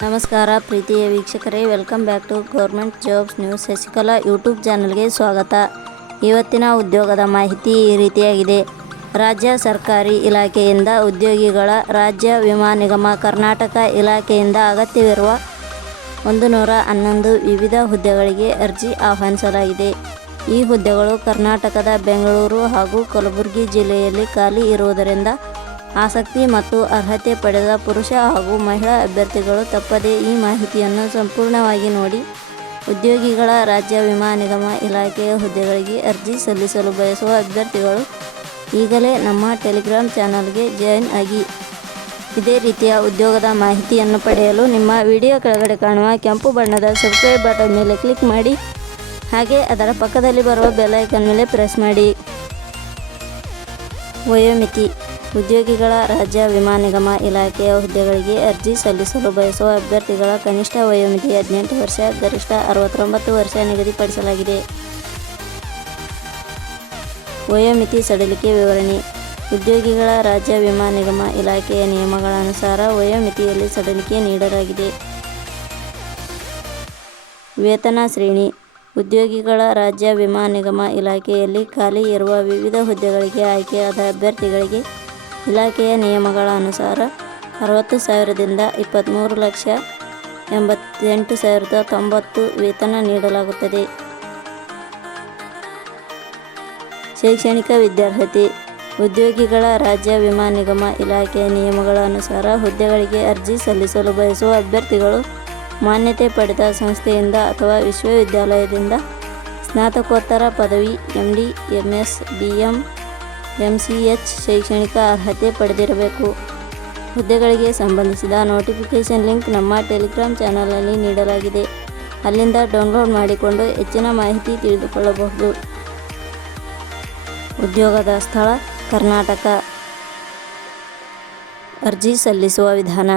ನಮಸ್ಕಾರ ಪ್ರೀತಿಯ ವೀಕ್ಷಕರೇ welcome back to government jobs news Shashikala YouTube ಚಾನಲ್ಗೆ ಸ್ವಾಗತ. ಇವತ್ತಿನ ಉದ್ಯೋಗದ ಮಾಹಿತಿ ಈ ರೀತಿಯಾಗಿದೆ. ರಾಜ್ಯ ಸರ್ಕಾರಿ ಇಲಾಖೆಯಿಂದ ಉದ್ಯೋಗಿಗಳ ರಾಜ್ಯ ವಿಮಾ ನಿಗಮ ಕರ್ನಾಟಕ ಇಲಾಖೆಯಿಂದ ಅಗತ್ಯವಿರುವ ಒಂದು ನೂರ ಹನ್ನೊಂದು ವಿವಿಧ ಹುದ್ದೆಗಳಿಗೆ ಅರ್ಜಿ ಆಹ್ವಾನಿಸಲಾಗಿದೆ. ಈ ಹುದ್ದೆಗಳು ಕರ್ನಾಟಕದ ಬೆಂಗಳೂರು ಹಾಗೂ ಕಲಬುರಗಿ ಜಿಲ್ಲೆಯಲ್ಲಿ ಖಾಲಿ ಇರುವುದರಿಂದ ಆಸಕ್ತಿ ಮತ್ತು ಅರ್ಹತೆ ಪಡೆದ ಪುರುಷ ಹಾಗೂ ಮಹಿಳಾ ಅಭ್ಯರ್ಥಿಗಳು ತಪ್ಪದೇ ಈ ಮಾಹಿತಿಯನ್ನು ಸಂಪೂರ್ಣವಾಗಿ ನೋಡಿ ಉದ್ಯೋಗಿಗಳ ರಾಜ್ಯ ವಿಮಾ ನಿಗಮ ಇಲಾಖೆಯ ಹುದ್ದೆಗಳಿಗೆ ಅರ್ಜಿ ಸಲ್ಲಿಸಲು ಬಯಸುವ ಅಭ್ಯರ್ಥಿಗಳು ಈಗಲೇ ನಮ್ಮ ಟೆಲಿಗ್ರಾಮ್ ಚಾನಲ್ಗೆ ಜಾಯಿನ್ ಆಗಿ ಇದೇ ರೀತಿಯ ಉದ್ಯೋಗದ ಮಾಹಿತಿಯನ್ನು ಪಡೆಯಲು ನಿಮ್ಮ ವಿಡಿಯೋ ಕೆಳಗಡೆ ಕಾಣುವ ಕೆಂಪು ಬಣ್ಣದ ಸಬ್ಸ್ಕ್ರೈಬ್ ಬಟನ್ ಮೇಲೆ ಕ್ಲಿಕ್ ಮಾಡಿ ಹಾಗೆ ಅದರ ಪಕ್ಕದಲ್ಲಿ ಬರುವ ಬೆಲ್ ಐಕನ್ ಮೇಲೆ ಪ್ರೆಸ್ ಮಾಡಿ. ವಯೋಮಿತಿ. ಉದ್ಯೋಗಿಗಳ ರಾಜ್ಯ ವಿಮಾ ನಿಗಮ ಇಲಾಖೆಯ ಹುದ್ದೆಗಳಿಗೆ ಅರ್ಜಿ ಸಲ್ಲಿಸಲು ಬಯಸುವ ಅಭ್ಯರ್ಥಿಗಳ ಕನಿಷ್ಠ ವಯೋಮಿತಿ ಹದಿನೆಂಟು ವರ್ಷ, ಗರಿಷ್ಠ ಅರವತ್ತೊಂಬತ್ತು ವರ್ಷ ನಿಗದಿಪಡಿಸಲಾಗಿದೆ. ವಯೋಮಿತಿ ಸಡಿಲಿಕೆ ವಿವರಣೆ. ಉದ್ಯೋಗಿಗಳ ರಾಜ್ಯ ವಿಮಾ ನಿಗಮ ಇಲಾಖೆಯ ನಿಯಮಗಳ ಅನುಸಾರ ವಯೋಮಿತಿಯಲ್ಲಿ ಸಡಿಲಿಕೆ ನೀಡಲಾಗಿದೆ. ವೇತನ ಶ್ರೇಣಿ. ಉದ್ಯೋಗಿಗಳ ರಾಜ್ಯ ವಿಮಾ ನಿಗಮ ಇಲಾಖೆಯಲ್ಲಿ ಖಾಲಿ ಇರುವ ವಿವಿಧ ಹುದ್ದೆಗಳಿಗೆ ಆಯ್ಕೆಯಾದ ಅಭ್ಯರ್ಥಿಗಳಿಗೆ ಇಲಾಖೆಯ ನಿಯಮಗಳ ಅನುಸಾರ ಅರವತ್ತು ಸಾವಿರದಿಂದ ಇಪ್ಪತ್ತ್ಮೂರು ಲಕ್ಷ ಎಂಬತ್ತೆಂಟು ಸಾವಿರದ ತೊಂಬತ್ತು ವೇತನ ನೀಡಲಾಗುತ್ತದೆ. ಶೈಕ್ಷಣಿಕ ವಿದ್ಯಾರ್ಹತೆ ಉದ್ಯೋಗಿಗಳ ರಾಜ್ಯ ವಿಮಾ ನಿಗಮ ಇಲಾಖೆಯ ನಿಯಮಗಳ ಅನುಸಾರ ಹುದ್ದೆಗಳಿಗೆ ಅರ್ಜಿ ಸಲ್ಲಿಸಲು ಬಯಸುವ ಅಭ್ಯರ್ಥಿಗಳು ಮಾನ್ಯತೆ ಪಡೆದ ಸಂಸ್ಥೆಯಿಂದ ಅಥವಾ ವಿಶ್ವವಿದ್ಯಾಲಯದಿಂದ ಸ್ನಾತಕೋತ್ತರ ಪದವಿ M D M S B M M C H ಶೈಕ್ಷಣಿಕ ಅರ್ಹತೆ ಪಡೆದಿರಬೇಕು. ಹುದ್ದೆಗಳಿಗೆ ಸಂಬಂಧಿಸಿದ ನೋಟಿಫಿಕೇಷನ್ ಲಿಂಕ್ ನಮ್ಮ ಟೆಲಿಗ್ರಾಮ್ ಚಾನಲಲ್ಲಿ ನೀಡಲಾಗಿದೆ. ಅಲ್ಲಿಂದ ಡೌನ್ಲೋಡ್ ಮಾಡಿಕೊಂಡು ಹೆಚ್ಚಿನ ಮಾಹಿತಿ ತಿಳಿದುಕೊಳ್ಳಬಹುದು. ಉದ್ಯೋಗದ ಸ್ಥಳ, ಕರ್ನಾಟಕ. ಅರ್ಜಿ ಸಲ್ಲಿಸುವ ವಿಧಾನ.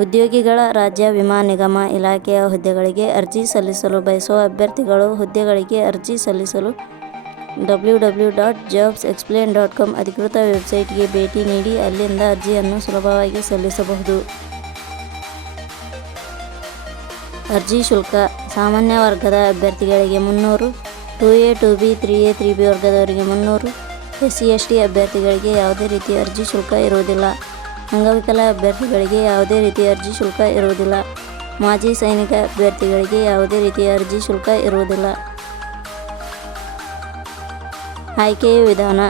ಉದ್ಯೋಗಿಗಳ ರಾಜ್ಯ ವಿಮಾ ನಿಗಮ ಇಲಾಖೆಯ ಹುದ್ದೆಗಳಿಗೆ ಅರ್ಜಿ ಸಲ್ಲಿಸಲು ಬಯಸುವ ಅಭ್ಯರ್ಥಿಗಳು ಹುದ್ದೆಗಳಿಗೆ ಅರ್ಜಿ ಸಲ್ಲಿಸಲು W W dot jobs explain dot com ಅಧಿಕೃತ ವೆಬ್ಸೈಟ್ಗೆ ಭೇಟಿ ನೀಡಿ, ಅಲ್ಲಿಂದ ಅರ್ಜಿಯನ್ನು ಸುಲಭವಾಗಿ ಸಲ್ಲಿಸಬಹುದು. ಅರ್ಜಿ ಶುಲ್ಕ, ಸಾಮಾನ್ಯ ವರ್ಗದ ಅಭ್ಯರ್ಥಿಗಳಿಗೆ ಮುನ್ನೂರು, two A, two B, three A, three B ವರ್ಗದವರಿಗೆ ಮುನ್ನೂರು, ಎಸ್ ಸಿ, ಎಸ್ ಟಿ ಅಭ್ಯರ್ಥಿಗಳಿಗೆ ಯಾವುದೇ ರೀತಿಯ ಅರ್ಜಿ ಶುಲ್ಕ ಇರುವುದಿಲ್ಲ. ಅಂಗವಿಕಲ ಅಭ್ಯರ್ಥಿಗಳಿಗೆ ಯಾವುದೇ ರೀತಿಯ ಅರ್ಜಿ ಶುಲ್ಕ ಇರುವುದಿಲ್ಲ. ಮಾಜಿ ಸೈನಿಕ ಅಭ್ಯರ್ಥಿಗಳಿಗೆ ಯಾವುದೇ ರೀತಿಯ ಅರ್ಜಿ ಶುಲ್ಕ ಇರುವುದಿಲ್ಲ. ಆಯ್ಕೆಯ ವಿಧಾನ.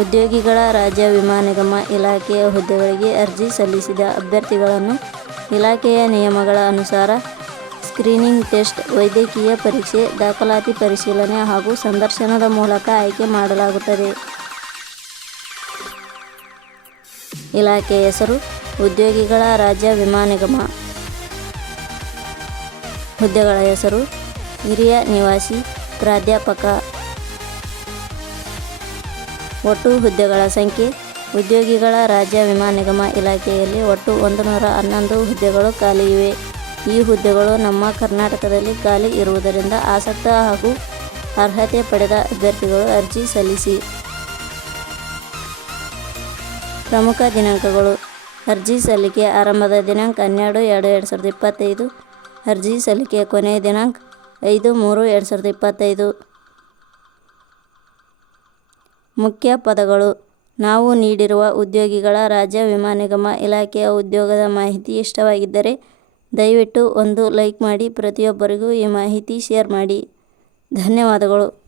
ಉದ್ಯೋಗಿಗಳ ರಾಜ್ಯ ವಿಮಾ ನಿಗಮ ಇಲಾಖೆಯ ಹುದ್ದೆಗಳಿಗೆ ಅರ್ಜಿ ಸಲ್ಲಿಸಿದ ಅಭ್ಯರ್ಥಿಗಳನ್ನು ಇಲಾಖೆಯ ನಿಯಮಗಳ ಅನುಸಾರ ಸ್ಕ್ರೀನಿಂಗ್ ಟೆಸ್ಟ್, ವೈದ್ಯಕೀಯ ಪರೀಕ್ಷೆ, ದಾಖಲಾತಿ ಪರಿಶೀಲನೆ ಹಾಗೂ ಸಂದರ್ಶನದ ಮೂಲಕ ಆಯ್ಕೆ ಮಾಡಲಾಗುತ್ತದೆ. ಇಲಾಖೆ ಹೆಸರು ಉದ್ಯೋಗಿಗಳ ರಾಜ್ಯ ವಿಮಾ ನಿಗಮ. ಹುದ್ದೆಗಳ ಹೆಸರು ಹಿರಿಯ ನಿವಾಸಿ ಪ್ರಾಧ್ಯಾಪಕ. ಒಟ್ಟು ಹುದ್ದೆಗಳ ಸಂಖ್ಯೆ, ಉದ್ಯೋಗಿಗಳ ರಾಜ್ಯ ವಿಮಾ ನಿಗಮ ಇಲಾಖೆಯಲ್ಲಿ ಒಟ್ಟು ಒಂದು ನೂರ ಹನ್ನೊಂದು ಹುದ್ದೆಗಳು ಖಾಲಿ ಇವೆ. ಈ ಹುದ್ದೆಗಳು ನಮ್ಮ ಕರ್ನಾಟಕದಲ್ಲಿ ಖಾಲಿ ಇರುವುದರಿಂದ ಆಸಕ್ತ ಹಾಗೂ ಅರ್ಹತೆ ಪಡೆದ ಅಭ್ಯರ್ಥಿಗಳು ಅರ್ಜಿ ಸಲ್ಲಿಸಿ. ಪ್ರಮುಖ ದಿನಾಂಕಗಳು. ಅರ್ಜಿ ಸಲ್ಲಿಕೆ ಆರಂಭದ ದಿನಾಂಕ ಹನ್ನೆರಡು ಎರಡು ಎರಡು ಸಾವಿರದ ಇಪ್ಪತ್ತೈದು. ಅರ್ಜಿ ಸಲ್ಲಿಕೆ ಕೊನೆಯ ದಿನಾಂಕ ಐದು ಮೂರು ಎರಡು ಸಾವಿರದ ಇಪ್ಪತ್ತೈದು. ಮುಖ್ಯ ಪದಗಳು. ನಾವು ನೀಡಿರುವ ಉದ್ಯೋಗಿಗಳ ರಾಜ್ಯ ವಿಮಾ ನಿಗಮ ಇಲಾಖೆಯ ಉದ್ಯೋಗದ ಮಾಹಿತಿ ಇಷ್ಟವಾಗಿದ್ದರೆ ದಯವಿಟ್ಟು ಒಂದು ಲೈಕ್ ಮಾಡಿ, ಪ್ರತಿಯೊಬ್ಬರಿಗೂ ಈ ಮಾಹಿತಿ ಶೇರ್ ಮಾಡಿ. ಧನ್ಯವಾದಗಳು.